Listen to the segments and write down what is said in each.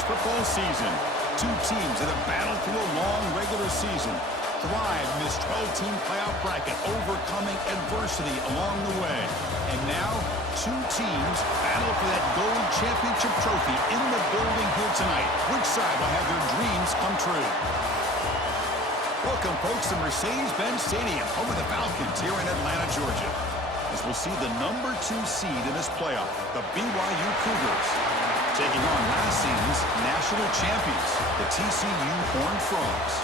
college football season. Two teams that have battled through a long regular season, thrived in this 12-team playoff bracket, overcoming adversity along the way. And now, two teams battle for that gold championship trophy in the building here tonight. Which side will have their dreams come true? Welcome, folks, to Mercedes-Benz Stadium, home of the Falcons here in Atlanta, Georgia, as we'll see the number 2 seed in this playoff, the BYU Cougars, taking on last season's national champions, the TCU Horned Frogs.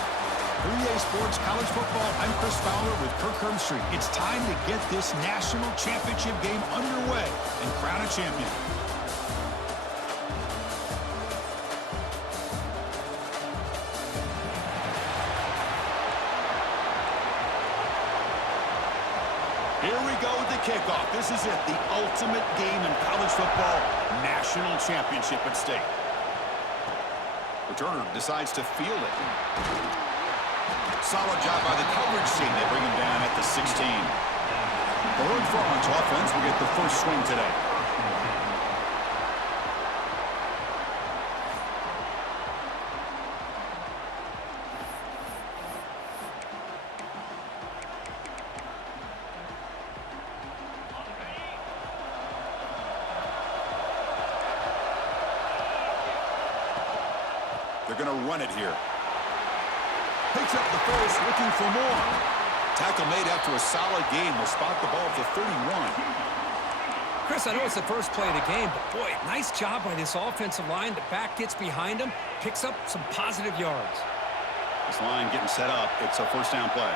3A Sports College Football, I'm Chris Fowler with Kirk Herbstreit. It's time to get this national championship game underway and crown a champion. Here we go with the kickoff. This is it, the ultimate game in college football, national championship at stake. Returner decides to field it. Solid job by the coverage team. They bring him down at the 16. The Horned Frogs offense will get the first swing today. They're going to run it here. Picks up the first, looking for more. Tackle made after a solid game. Will spot the ball at the 31. Chris, I know it's the first play of the game, but boy, nice job by this offensive line. The back gets behind him, picks up some positive yards. This line getting set up. It's a first down play.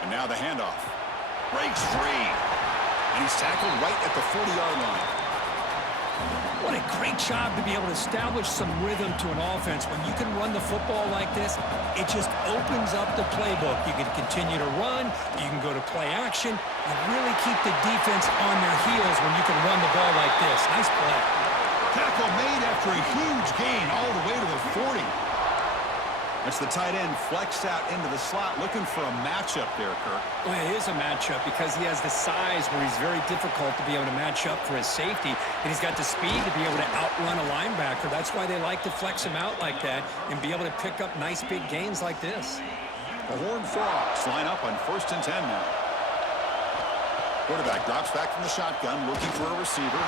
And now the handoff. Breaks free. And he's tackled right at the 40-yard line. What a great job to be able to establish some rhythm to an offense. When you can run the football like this, it just opens up the playbook. You can continue to run. You can go to play action. You really keep the defense on their heels when you can run the ball like this. Nice play. Tackle made after a huge gain all the way to the 40. That's the tight end flexed out into the slot, looking for a matchup there, Kirk. Well, it is a matchup because he has the size where he's very difficult to be able to match up for his safety, and he's got the speed to be able to outrun a linebacker. That's why they like to flex him out like that and be able to pick up nice big gains like this. The Horned Frogs line up on 1st and 10 now. Quarterback drops back from the shotgun, looking for a receiver,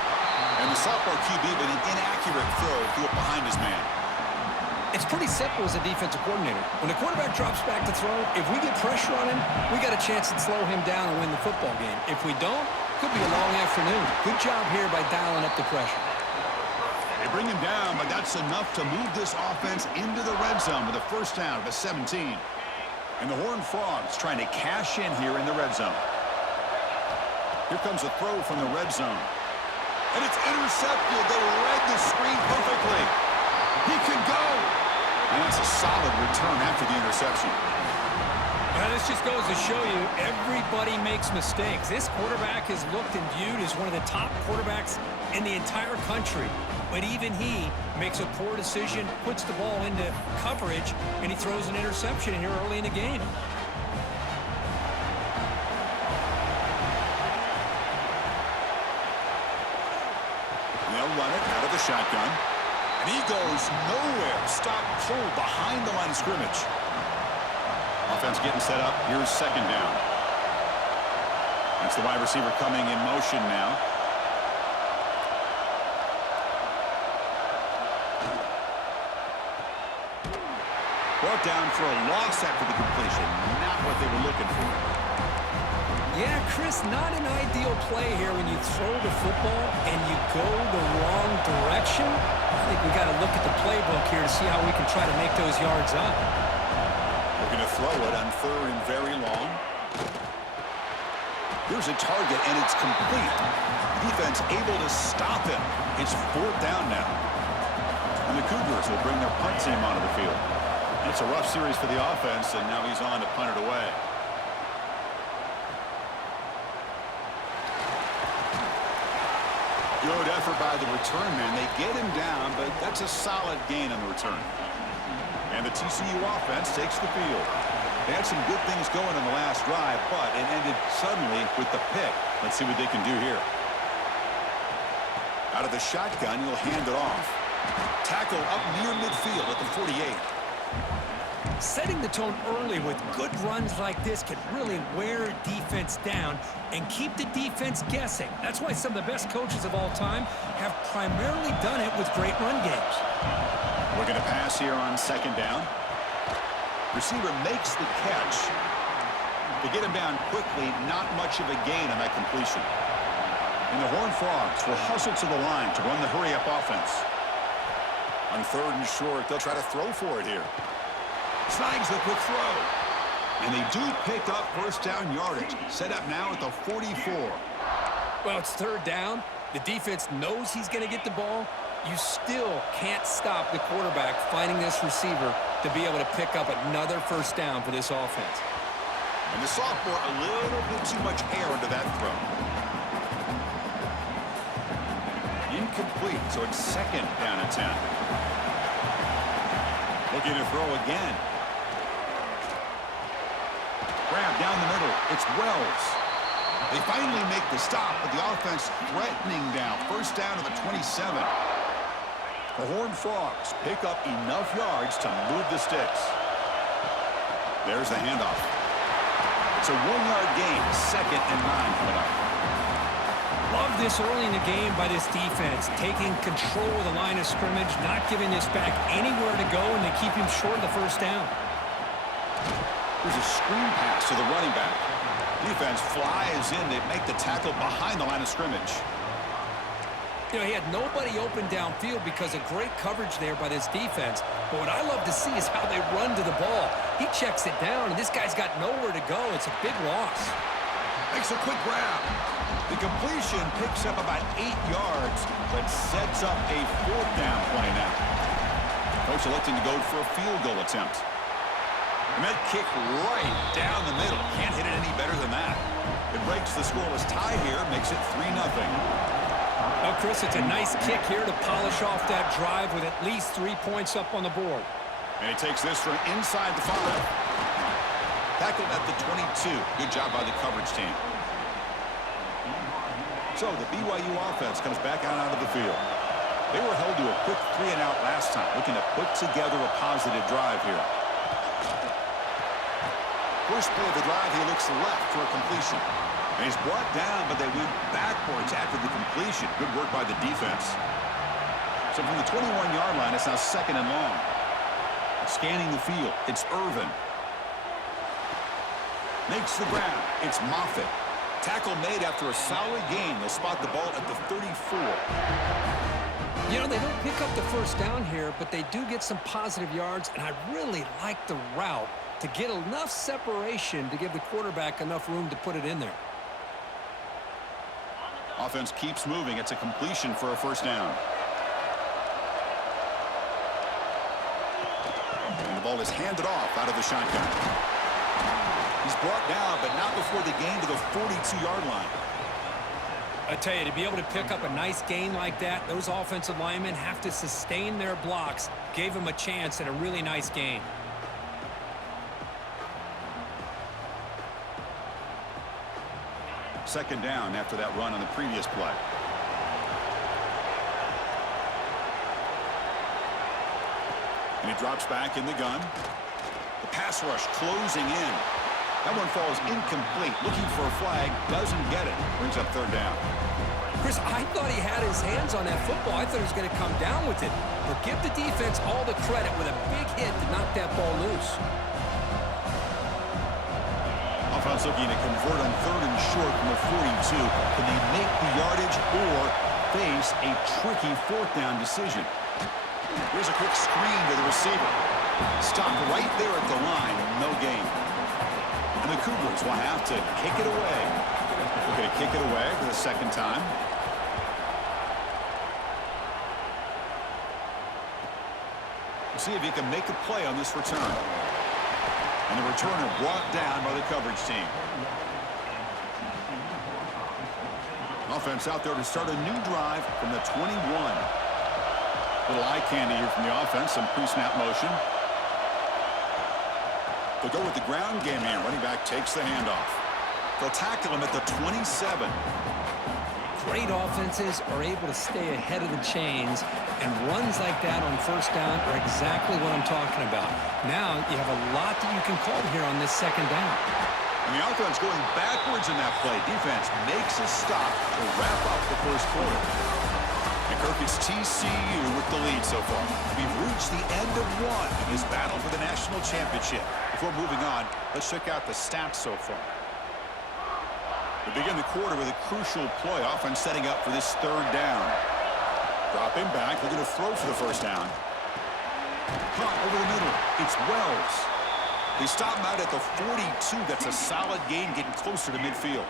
and the sophomore QB with an inaccurate throw threw it behind his man. It's pretty simple as a defensive coordinator. When the quarterback drops back to throw, if we get pressure on him, we got a chance to slow him down and win the football game. If we don't, could be a long afternoon. Good job here by dialing up the pressure. They bring him down, but that's enough to move this offense into the red zone with a first down of a 17. And the Horned Frogs trying to cash in here in the red zone. Here comes a throw from the red zone. And it's intercepted. They read the screen perfectly. He can go. And that's a solid return after the interception. Now, this just goes to show you everybody makes mistakes. This quarterback is looked and viewed as one of the top quarterbacks in the entire country. But even he makes a poor decision, puts the ball into coverage, and he throws an interception here early in the game. They'll run it out of the shotgun. And he goes nowhere. Stop cold behind the line of scrimmage. Offense getting set up. Here's second down. That's the wide receiver coming in motion now. Brought down for a loss after the completion. Not what they were looking for. Yeah, Chris, not an ideal play here when you throw the football and you go the wrong direction. I think we got to look at the playbook here to see how we can try to make those yards up. We're going to throw it on 3rd and very long. Here's a target, and it's complete. Defense able to stop him. It's 4th down now. And the Cougars will bring their punt team onto the field. It's a rough series for the offense, and now he's on to punt it away. Good effort by the return man. They get him down, but that's a solid gain on the return. And the TCU offense takes the field. They had some good things going on the last drive, but it ended suddenly with the pick. Let's see what they can do here. Out of the shotgun, he'll hand it off. Tackle up near midfield at the 48. Setting the tone early with good runs like this can really wear a defense down and keep the defense guessing. That's why some of the best coaches of all time have primarily done it with great run games. We're going to pass here on second down. Receiver makes the catch. To get him down quickly, not much of a gain on that completion. And the Horned Frogs will hustle to the line to run the hurry-up offense. On third and short, they'll try to throw for it here. Snags the quick throw. And they do pick up first down yardage. Set up now at the 44. Well, it's third down. The defense knows he's going to get the ball. You still can't stop the quarterback finding this receiver to be able to pick up another first down for this offense. And the sophomore, a little bit too much air under that throw. Incomplete, so it's second down and 10. Looking to throw again. Grab down the middle. It's Wells. They finally make the stop, but the offense threatening down. First down to the 27. The Horned Frogs pick up enough yards to move the sticks. There's the handoff. It's a 1-yard gain. Second and 9 coming up. Love this early in the game by this defense, taking control of the line of scrimmage, not giving this back anywhere to go, and they keep him short of the first down. There's a screen pass to the running back. Defense flies in. They make the tackle behind the line of scrimmage. You know, he had nobody open downfield because of great coverage there by this defense. But what I love to see is how they run to the ball. He checks it down, and this guy's got nowhere to go. It's a big loss. Makes a quick grab. The completion picks up about 8 yards, but sets up a fourth down play now. Coach electing to go for a field goal attempt. And that kick right down the middle. Can't hit it any better than that. It breaks the scoreless tie here, makes it 3-0. Well, Chris, it's a nice kick here to polish off that drive with at least 3 points up on the board. And he takes this from inside the 5. Tackled at the 22. Good job by the coverage team. So the BYU offense comes back out of the field. They were held to a quick 3-and-out last time, looking to put together a positive drive here. First play of the drive, he looks left for a completion. And he's brought down, but they went backwards after the completion. Good work by the defense. So from the 21-yard line, it's now second and long. Scanning the field, it's Irvin. Makes the grab. It's Moffitt. Tackle made after a solid gain. They'll spot the ball at the 34. You know, they don't pick up the first down here, but they do get some positive yards, and I really like the route to get enough separation to give the quarterback enough room to put it in there. Offense keeps moving. It's a completion for a first down. And the ball is handed off out of the shotgun. He's brought down, but not before the gain to the 42-yard line. I tell you, to be able to pick up a nice gain like that, those offensive linemen have to sustain their blocks. Gave him a chance at a really nice gain. Second down after that run on the previous play. And he drops back in the gun. The pass rush closing in. That one falls incomplete. Looking for a flag. Doesn't get it. Brings up third down. Chris, I thought he had his hands on that football. I thought he was going to come down with it. But give the defense all the credit with a big hit to knock that ball loose. Offense looking to convert on third and short from the 42. Can they make the yardage or face a tricky fourth down decision? Here's a quick screen to the receiver. Stopped right there at the line. No gain. And the Cougars will have to kick it away. They're going to kick it away for the second time. We'll see if he can make a play on this return. And the returner brought down by the coverage team. Offense out there to start a new drive from the 21. Little eye candy here from the offense. Some pre-snap motion. They'll go with the ground game here. Running back takes the handoff. They'll tackle him at the 27. Great offenses are able to stay ahead of the chains, and runs like that on first down are exactly what I'm talking about. Now you have a lot that you can call here on this second down. And the offense going backwards in that play. Defense makes a stop to wrap up the first quarter. And Kirk, it's TCU with the lead so far. We've reached the end of one in this battle for the national championship. Before moving on, let's check out the stats so far. We begin the quarter with a crucial play. Offense setting up for this third down. Dropping back, looking to throw for the first down. Caught over the middle. It's Wells. They stop him out at the 42. That's a solid gain, getting closer to midfield.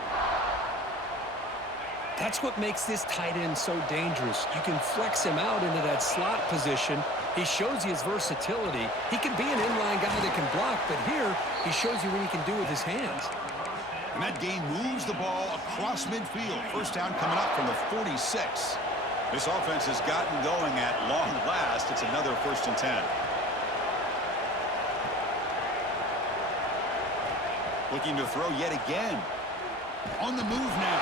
That's what makes this tight end so dangerous. You can flex him out into that slot position. He shows you his versatility. He can be an inline guy that can block, but here he shows you what he can do with his hands. And that gain moves the ball across midfield. First down coming up from the 46. This offense has gotten going at long last. It's another 1st and 10. Looking to throw yet again. On the move now.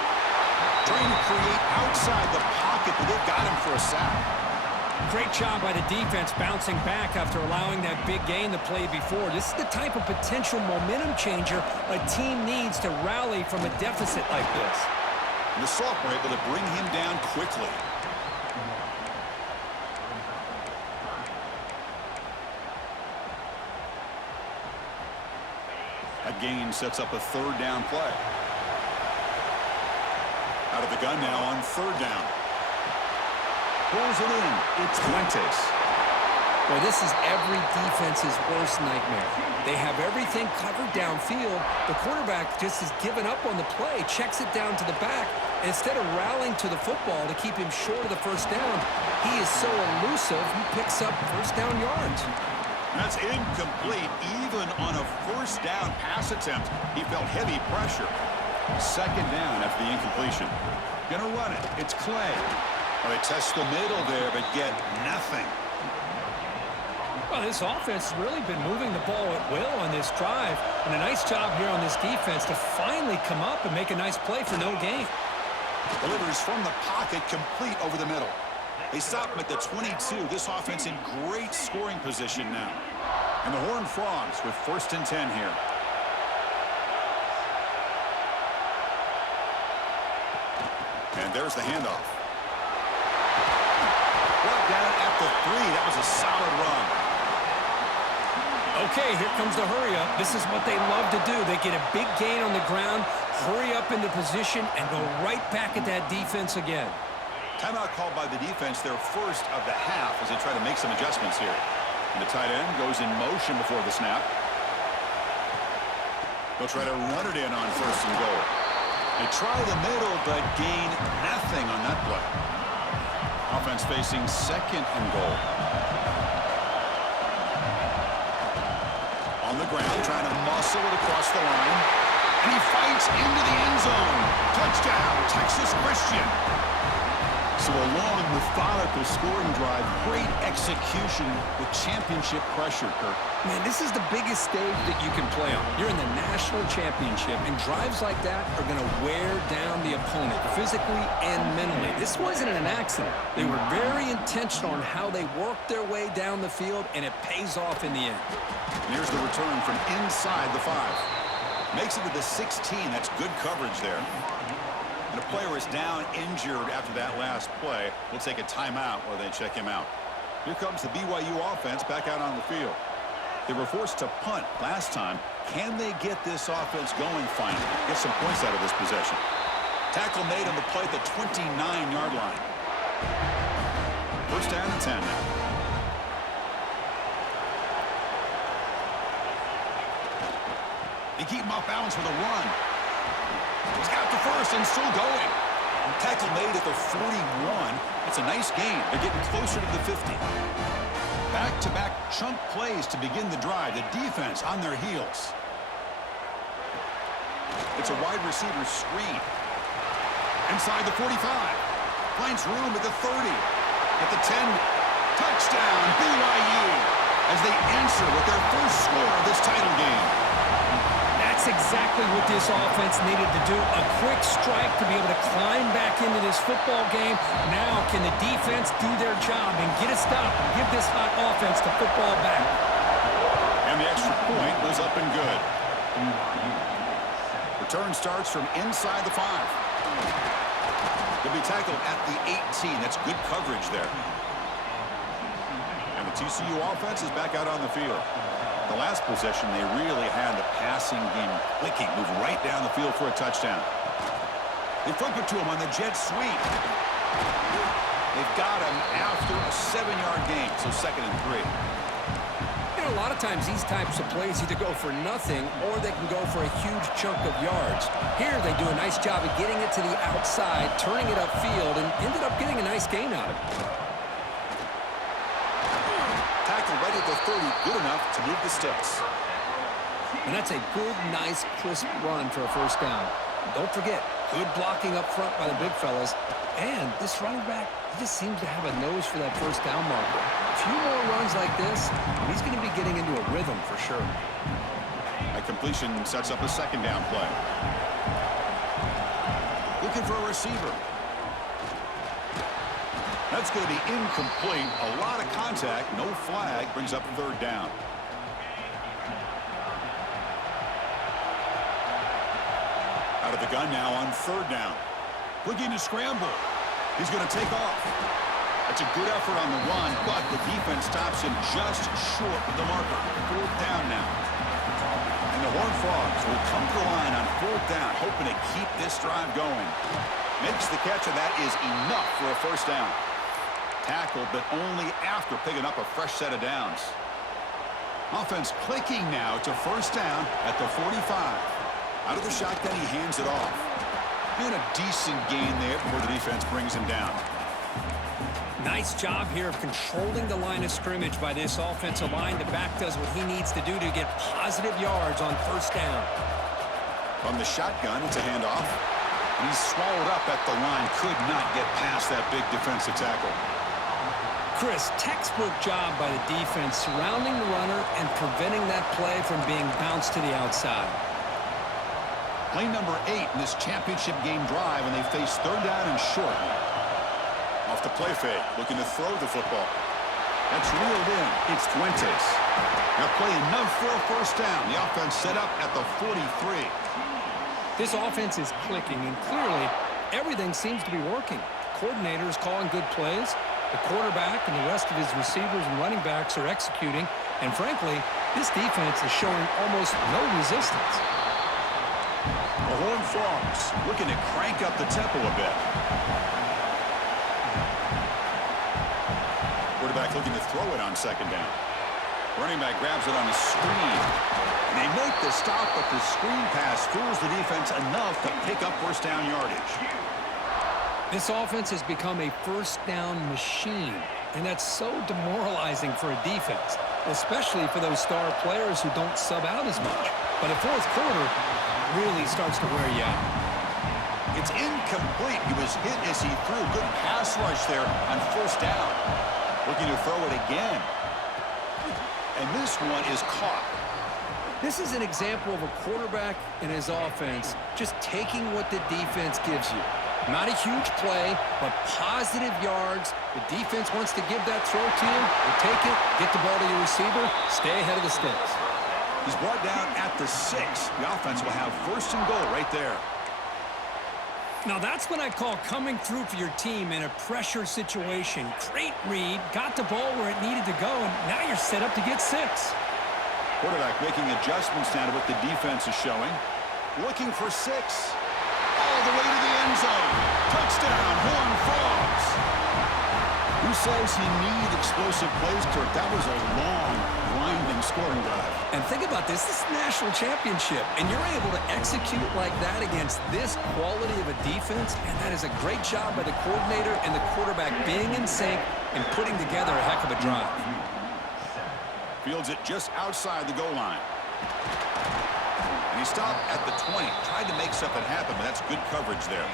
Trying to create outside the pocket, but they've got him for a sack. Great job by the defense bouncing back after allowing that big gain the play before. This is the type of potential momentum changer a team needs to rally from a deficit like this. And the sophomore able to bring him down quickly. That gain sets up a third down play. Out of the gun now on third down. Pulls it in. It's Fuentes. Well, this is every defense's worst nightmare. They have everything covered downfield. The quarterback just has given up on the play, checks it down to the back. Instead of rallying to the football to keep him short of the first down, he is so elusive, he picks up first down yards. That's incomplete. Even on a first down pass attempt, he felt heavy pressure. Second down after the incompletion. Gonna run it. It's Clay. Well, they test the middle there, but get nothing. Well, this offense has really been moving the ball at will on this drive. And a nice job here on this defense to finally come up and make a nice play for no gain. Delivers from the pocket, complete over the middle. They stop him at the 22. This offense in great scoring position now. And the Horned Frogs with 1st and 10 here. And there's the handoff. Brought down at the 3. That was a solid run. Okay, here comes the hurry up. This is what they love to do. They get a big gain on the ground, hurry up into position, and go right back at that defense again. Timeout called by the defense, their first of the half, as they try to make some adjustments here. And the tight end goes in motion before the snap. They'll try to run it in on 1st and goal. They try the middle, but gain nothing on that play. Offense facing 2nd and goal. On the ground, trying to muscle it across the line. And he fights into the end zone. Touchdown, Texas Christian. So a long, methodical scoring drive. Great execution with championship pressure, Kirk. Man, this is the biggest stage that you can play on. You're in the national championship, and drives like that are going to wear down the opponent physically and mentally. This wasn't an accident. They were very intentional on how they worked their way down the field, and it pays off in the end. And here's the return from inside the 5. Makes it to the 16. That's good coverage there. And a player is down injured after that last play. We'll take a timeout while they check him out. Here comes the BYU offense back out on the field. They were forced to punt last time. Can they get this offense going finally? Get some points out of this possession. Tackle made on the play at the 29-yard line. First down and 10 now. They keep him off balance with a run. He's got the first and still going. Tackle made at the 41. It's a nice gain. They're getting closer to the 50. Back-to-back chunk plays to begin the drive. The defense on their heels. It's a wide receiver screen. Inside the 45. Finds room at the 30. At the 10. Touchdown, BYU. As they answer with their first score of this title game. That's That's exactly what this offense needed to do. A quick strike to be able to climb back into this football game. Now can the defense do their job and get a stop and give this hot offense the football back? And the extra point was up and good. Return starts from inside the 5. He'll be tackled at the 18. That's good coverage there. And the TCU offense is back out on the field. The last possession, they really had the passing game clicking, move right down the field for a touchdown. They flip it to him on the jet sweep. They've got him after a 7-yard gain, so 2nd and 3. You know, a lot of times these types of plays either go for nothing or they can go for a huge chunk of yards. Here they do a nice job of getting it to the outside, turning it upfield, and ended up getting a nice gain out of it. Tackle right at the 30, good enough to move the sticks. And that's a good, nice, crisp run for a first down. Don't forget, good blocking up front by the big fellas. And this running back, he just seems to have a nose for that first down marker. A few more runs like this, and he's going to be getting into a rhythm for sure. That completion sets up a 2nd down play. Looking for a receiver. That's going to be incomplete. A lot of contact. No flag. Brings up 3rd down. Out of the gun now on 3rd down. Looking to scramble. He's going to take off. That's a good effort on the run, but the defense stops him just short of the marker. 4th down now. And the Horned Frogs will come to the line on 4th down, hoping to keep this drive going. Makes the catch, and that is enough for a first down. Tackled, but only after picking up a fresh set of downs. Offense clicking now to first down at the 45. Out of the shotgun, he hands it off. Doing a decent gain there before the defense brings him down. Nice job here of controlling the line of scrimmage by this offensive line. The back does what he needs to do to get positive yards on first down. From the shotgun, it's a handoff. And he's swallowed up at the line. Could not get past that big defensive tackle. Chris, textbook job by the defense surrounding the runner and preventing that play from being bounced to the outside. Play number 8 in this championship game drive, and they face 3rd down and short. Off the play fake, looking to throw the football. That's reeled in. It's Fuentes. Now play enough for a first down. The offense set up at the 43. This offense is clicking, and clearly everything seems to be working. The coordinator is calling good plays. The quarterback and the rest of his receivers and running backs are executing. And frankly, this defense is showing almost no resistance. The Horned Frogs looking to crank up the tempo a bit. Quarterback looking to throw it on 2nd down. Running back grabs it on the screen. And they make the stop, but the screen pass fools the defense enough to pick up first down yardage. This offense has become a first down machine, and that's so demoralizing for a defense, especially for those star players who don't sub out as much. But the 4th quarter really starts to wear you out. It's incomplete. He was hit as he threw. Good pass rush there on first down. Looking to throw it again. And this one is caught. This is an example of a quarterback and his offense just taking what the defense gives you. Not a huge play, but positive yards. The defense wants to give that throw to you. You take it, get the ball to your receiver, stay ahead of the sticks. He's brought down at the 6. The offense will have 1st and goal right there. Now that's what I call coming through for your team in a pressure situation. Great read, got the ball where it needed to go, and now you're set up to get 6. Quarterback making adjustments now to what the defense is showing. Looking for 6. All the way to the end zone. Touchdown, Horned Frogs. Who says you need explosive plays, Kirk? That was a long, grinding scoring drive. And think about this. This is a national championship, and you're able to execute like that against this quality of a defense, and that is a great job by the coordinator and the quarterback being in sync and putting together a heck of a drive. Fields it just outside the goal line. And he stopped at the 20. Tried to make something happen, but that's good coverage there.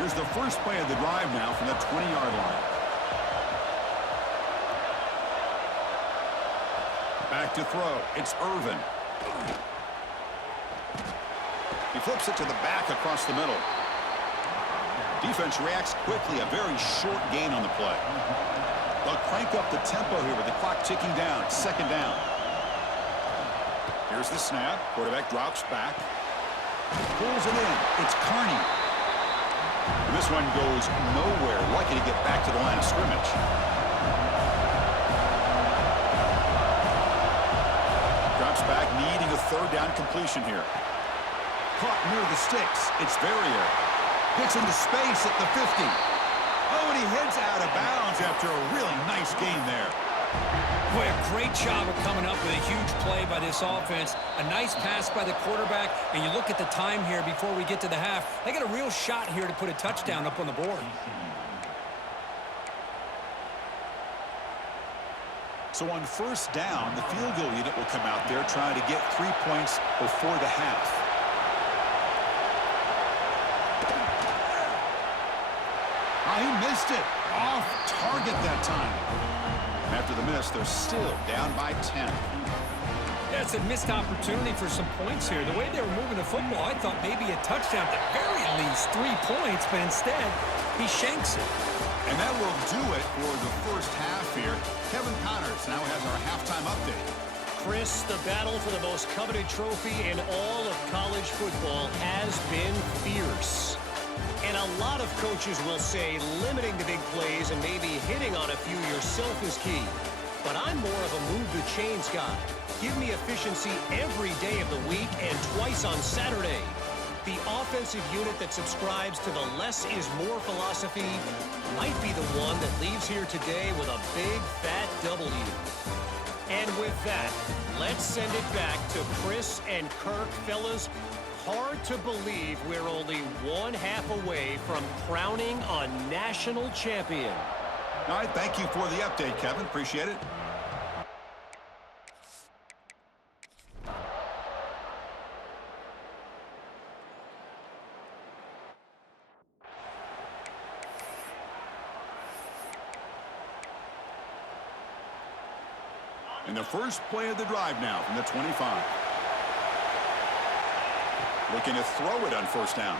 Here's the first play of the drive now from the 20-yard line. Back to throw. It's Irvin. He flips it to the back across the middle. Defense reacts quickly. A very short gain on the play. They'll crank up the tempo here with the clock ticking down. Second down. Here's the snap. Quarterback drops back. Pulls it in. It's Carney. And this one goes nowhere. Lucky to get back to the line of scrimmage. Drops back, needing a third down completion here. Caught near the sticks. It's Verrier. Gets into space at the 50. Oh, and he heads out of bounds after a really nice gain there. Boy, a great job of coming up with a huge play by this offense. A nice pass by the quarterback. And you look at the time here before we get to the half. They got a real shot here to put a touchdown up on the board. So on first down, the field goal unit will come out there trying to get 3 points before the half. Oh, he missed it. Off target that time. After the miss, they're still down by 10. Yeah, it's a missed opportunity for some points here. The way they were moving the football, I thought maybe a touchdown, at the very least 3 points, but instead, he shanks it. And that will do it for the first half here. Kevin Connors now has our halftime update. Chris, the battle for the most coveted trophy in all of college football has been fierce. And a lot of coaches will say limiting the big plays and maybe hitting on a few yourself is key. But I'm more of a move the chains guy. Give me efficiency every day of the week and twice on Saturday. The offensive unit that subscribes to the less is more philosophy might be the one that leaves here today with a big fat W. And with that, let's send it back to Chris and Kirk. Fellas, hard to believe we're only one half away from crowning a national champion. All right, thank you for the update, Kevin. Appreciate it. And the first play of the drive now from the 25. Looking to throw it on first down.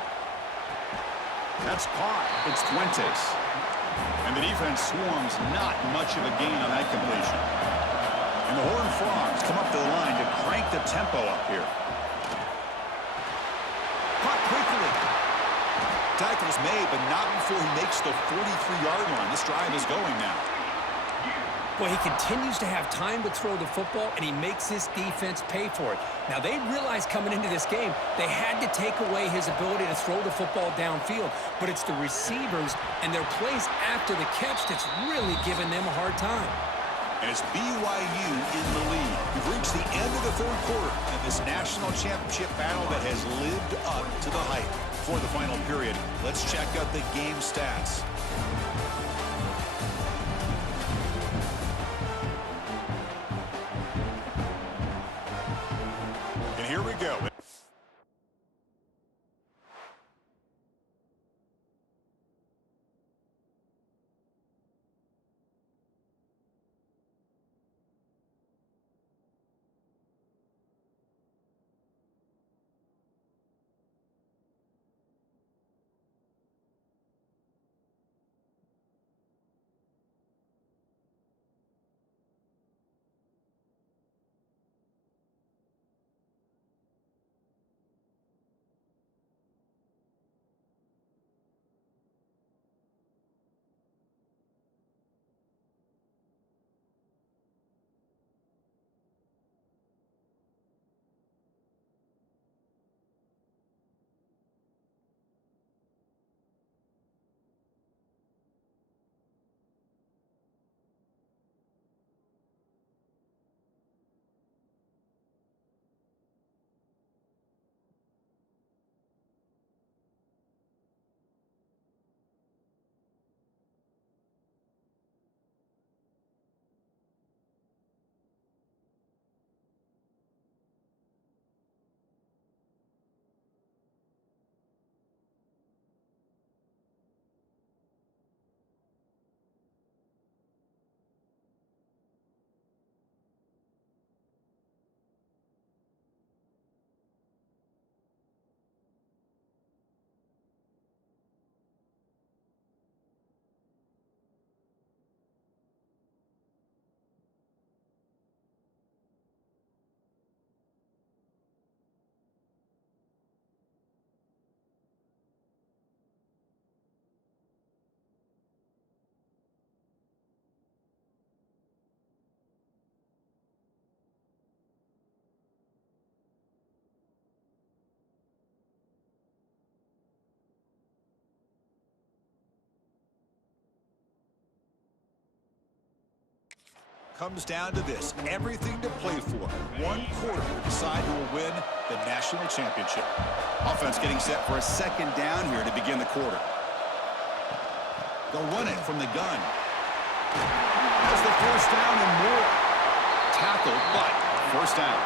That's caught. It's Fuentes. And the defense swarms not much of a gain on that completion. And the Horned Frogs come up to the line to crank the tempo up here. Caught quickly. Tackles made, but not before he makes the 43-yard line. This drive is going now. Well, he continues to have time to throw the football, and he makes this defense pay for it. Now, they realized coming into this game they had to take away his ability to throw the football downfield, but it's the receivers and their plays after the catch that's really giving them a hard time. And it's BYU in the lead. We've reached the end of the third quarter in this national championship battle that has lived up to the hype. For the final period, let's check out the game stats. Here we go. comes down to this. Everything to play for. One quarter to decide who will win the national championship. Offense getting set for a second down here to begin the quarter. They'll run it from the gun. Has the first down and more. Tackled, but first down.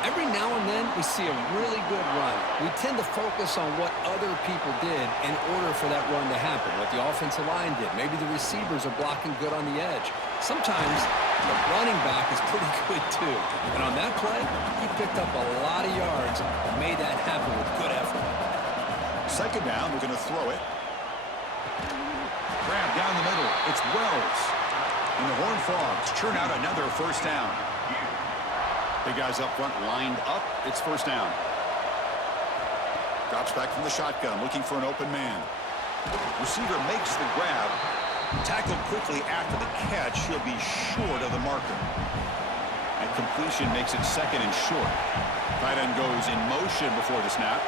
Every now and then, we see a really good run. We tend to focus on what other people did in order for that run to happen, what the offensive line did. Maybe the receivers are blocking good on the edge. Sometimes the running back is pretty good, too. And on that play, he picked up a lot of yards and made that happen with good effort. Second down, we're going to throw it. Grab down the middle. It's Wells. And the Horned Frogs churn out another first down. Big guys up front lined up. It's first down. Drops back from the shotgun, looking for an open man. Receiver makes the grab. Tackled quickly after the catch. He'll be short of the marker. And completion makes it second and short. Tight end goes in motion before the snap.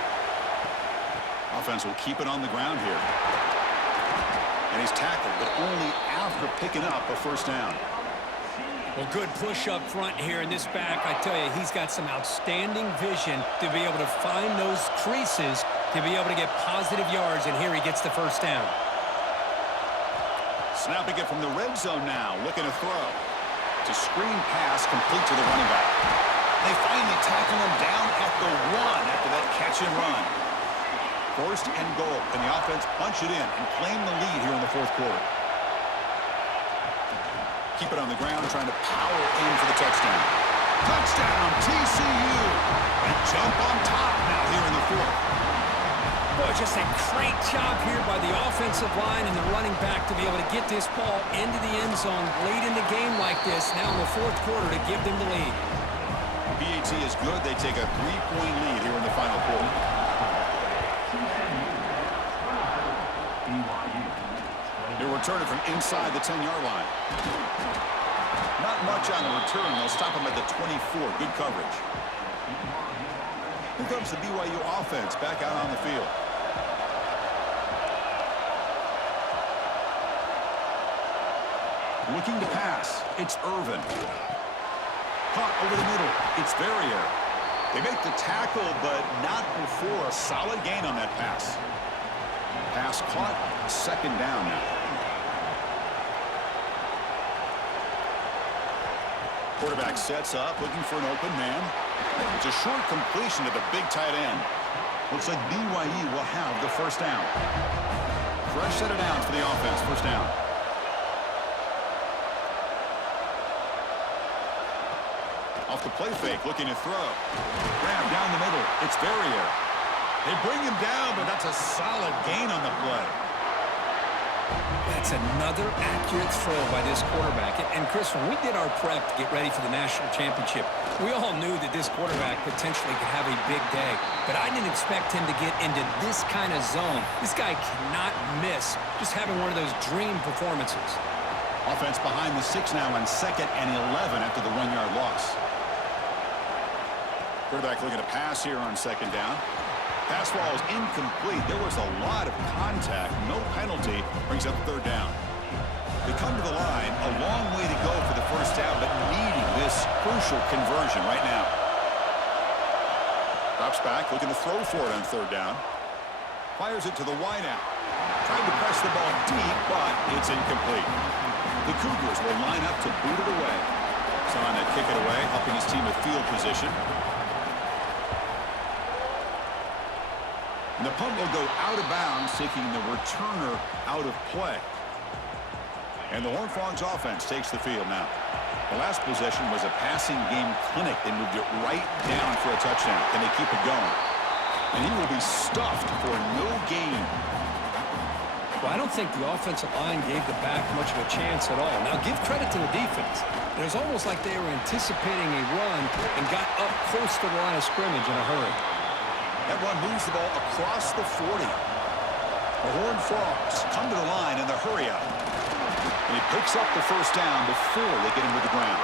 Offense will keep it on the ground here. And he's tackled, but only after picking up a first down. Well, good push up front here in this back. I tell you, he's got some outstanding vision to be able to find those creases to be able to get positive yards, and here he gets the first down. Snapping it from the red zone now, looking to throw. It's a screen pass complete to the running back. They finally tackle him down at the 1 after that catch and run. First and goal, and the offense punch it in and claim the lead here in the fourth quarter. Keep it on the ground, trying to power in for the touchdown. Touchdown, TCU! And jump on top now here in the fourth. Boy, just a great job here by the offensive line and the running back to be able to get this ball into the end zone late in the game like this, now in the fourth quarter to give them the lead. PAT is good. They take a 3-point lead here in the final quarter. They're returning from inside the 10-yard line. Not much on the return. They'll stop him at the 24. Good coverage. Here comes the BYU offense back out on the field. Looking to pass. It's Irvin. Caught over the middle. It's Verrier. They make the tackle, but not before a solid gain on that pass. Pass caught. Second down now. Quarterback sets up, looking for an open man. It's a short completion to the big tight end. Looks like BYU will have the first down. Fresh set of downs for the offense. First down. Off the play fake, looking to throw. Grab down the middle. It's Verrier. They bring him down, but that's a solid gain on the play. That's another accurate throw by this quarterback. And Chris, when we did our prep to get ready for the national championship, we all knew that this quarterback potentially could have a big day. But I didn't expect him to get into this kind of zone. This guy cannot miss just having one of those dream performances. Offense behind the 6 now on 2nd and 11 after the 1-yard loss. Quarterback looking to pass here on 2nd down. Pass ball is incomplete. There was a lot of contact. No penalty. Brings up 3rd down. They come to the line. A long way to go for the first down, but needing this crucial conversion right now. Drops back, looking to throw for it on 3rd down. Fires it to the wideout. Trying to press the ball deep, but it's incomplete. The Cougars will line up to boot it away. Trying to kick it away, helping his team with field position. And the punt will go out of bounds, taking the returner out of play. And the Horned Frogs offense takes the field now. The last possession was a passing game clinic. They moved it right down for a touchdown. Can they keep it going? And he will be stuffed for no gain. Well, I don't think the offensive line gave the back much of a chance at all. Now, give credit to the defense. It was almost like they were anticipating a run and got up close to the line of scrimmage in a hurry. That run moves the ball across the 40. The Horned Frogs come to the line in the hurry up. And he picks up the first down before they get him to the ground.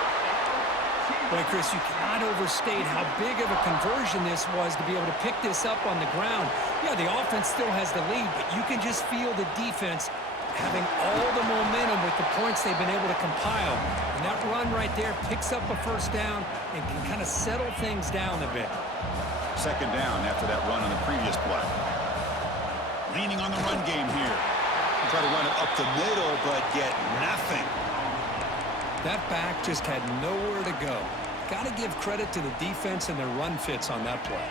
Boy, Chris, you cannot overstate how big of a conversion this was to be able to pick this up on the ground. Yeah, the offense still has the lead, but you can just feel the defense having all the momentum with the points they've been able to compile. And that run right there picks up a first down and can kind of settle things down a bit. Second down after that run on the previous play. Leaning on the run game here. Try to run it up the middle, but get nothing. That back just had nowhere to go. Got to give credit to the defense and their run fits on that play.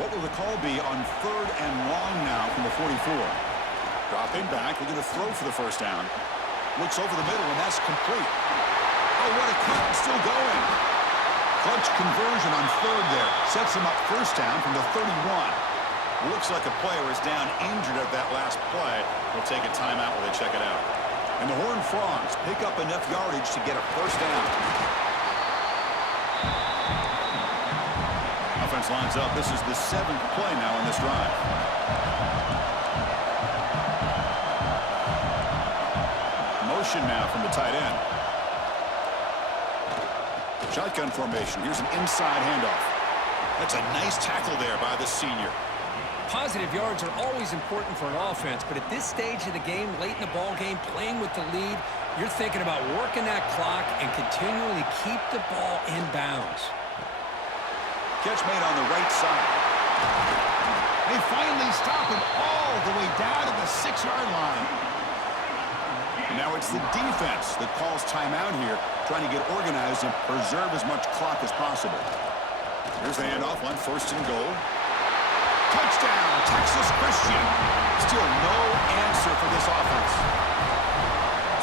What will the call be on 3rd and long now from the 44? Dropping back, we're going to throw for the first down. Looks over the middle, and that's complete. Oh, what a cut, still going. Clutch conversion on 3rd there. Sets him up first down from the 31. Looks like a player is down injured at that last play. We'll take a timeout while they check it out. And the Horned Frogs pick up enough yardage to get a first down. Offense lines up. This is the 7th play now in this drive. Motion now from the tight end. Shotgun formation. Here's an inside handoff. That's a nice tackle there by the senior. Positive yards are always important for an offense, but at this stage of the game, late in the ball game, playing with the lead, you're thinking about working that clock and continually keep the ball in bounds. Catch made on the right side. They finally stop him all the way down to the 6-yard line. And now it's the defense that calls timeout here, trying to get organized and preserve as much clock as possible. Here's the handoff on 1st and goal. Touchdown, Texas Christian. Still no answer for this offense.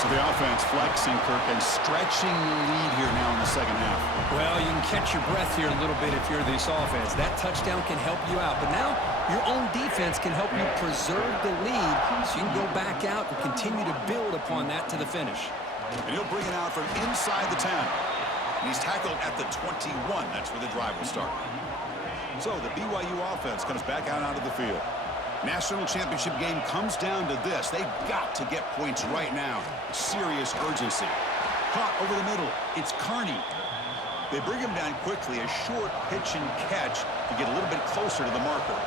So the offense flexing, Kirk, and stretching the lead here now in the second half. Well, you can catch your breath here a little bit if you're this offense. That touchdown can help you out. But now your own defense can help you preserve the lead so you can go back out and continue to build upon that to the finish. And he'll bring it out from inside the 10. And he's tackled at the 21. That's where the drive will start. So the BYU offense comes back out onto the field. National championship game comes down to this. They've got to get points right now. Serious urgency. Caught over the middle. It's Carney. They bring him down quickly. A short pitch and catch to get a little bit closer to the marker.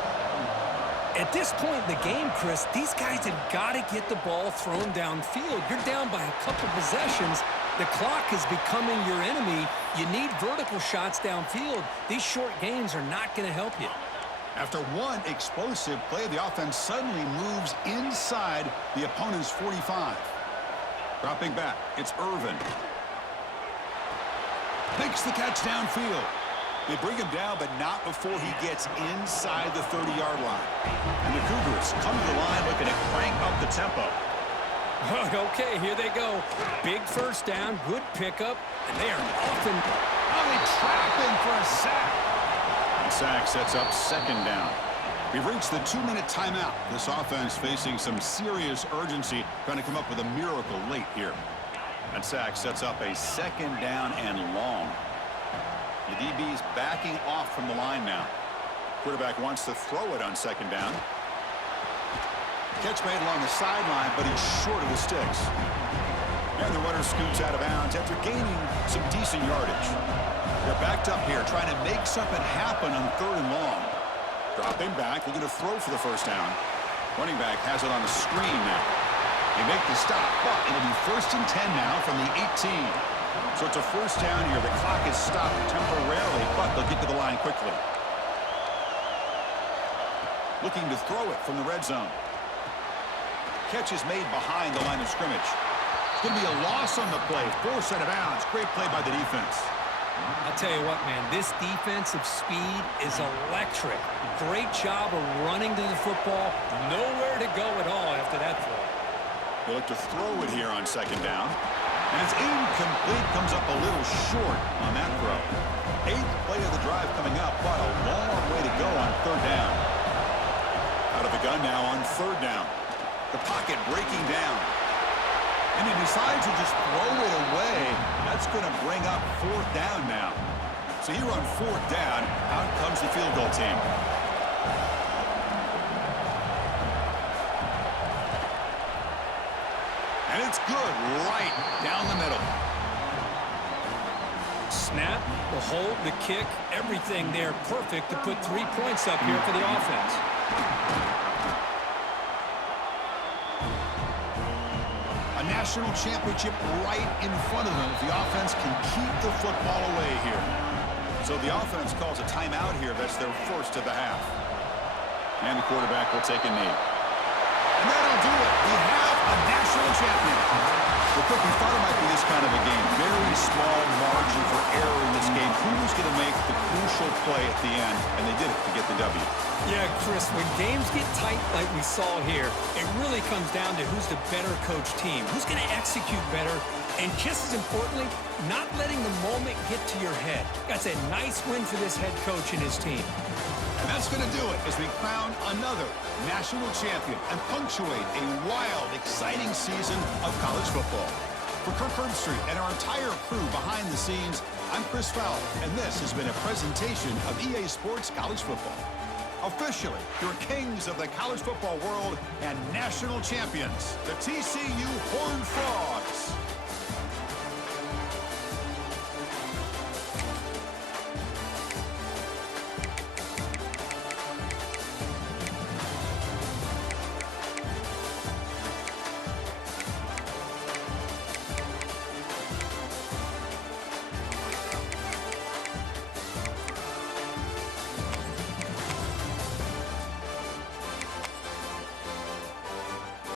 At this point in the game, Chris, these guys have got to get the ball thrown downfield. You're down by a couple possessions. The clock is becoming your enemy. You need vertical shots downfield. These short gains are not going to help you. After one explosive play, the offense suddenly moves inside the opponent's 45. Dropping back, it's Irvin. Makes the catch downfield. They bring him down, but not before he gets inside the 30-yard line. And the Cougars come to the line looking to crank up the tempo. Okay, here they go. Big first down, good pickup, and they are often... Oh, they trap him for a sack. And sack sets up second down. We've reached the 2-minute timeout. This offense facing some serious urgency, trying to come up with a miracle late here. And sack sets up a second down and long. The DB's backing off from the line now. Quarterback wants to throw it on second down. Catch made along the sideline, but he's short of the sticks. And the runner scoots out of bounds after gaining some decent yardage. They're backed up here, trying to make something happen on 3rd and long. Dropping back, looking to throw for the first down. Running back has it on the screen now. They make the stop, but it'll be 1st and 10 now from the 18. So it's a first down here. The clock is stopped temporarily, but they'll get to the line quickly. Looking to throw it from the red zone. Catch is made behind the line of scrimmage. It's going to be a loss on the play. Forced out of bounds. Great play by the defense. I'll tell you what, man, this defensive speed is electric. Great job of running to the football. Nowhere to go at all after that throw. They look to throw it here on second down. And it's incomplete. Comes up a little short on that throw. 8th play of the drive coming up, but a long way to go on 3rd down. Out of the gun now on 3rd down. The pocket breaking down. And he decides to just throw it away. That's going to bring up 4th down now. So here on 4th down, out comes the field goal team. And it's good right down the middle. Snap, the hold, the kick, everything there perfect to put 3 points up here for the offense. national championship right in front of them if the offense can keep the football away here. So the offense calls a timeout here. That's their first of the half. And the quarterback will take a knee. And that'll do it. We have a national champion. Well, Cook, we thought it might be this kind of a game. Very small margin for error in this game. Who was going to make the crucial play at the end? And they did it to get the W. Yeah, Chris, when games get tight like we saw here, it really comes down to who's the better coach team, who's going to execute better, and just as importantly, not letting the moment get to your head. That's a nice win for this head coach and his team. And that's going to do it as we crown another national champion and punctuate a wild, exciting season of college football. For Kirk Herbstreit and our entire crew behind the scenes, I'm Chris Fowler, and this has been a presentation of EA Sports College Football. Officially, your kings of the college football world and national champions, the TCU Horned Frogs.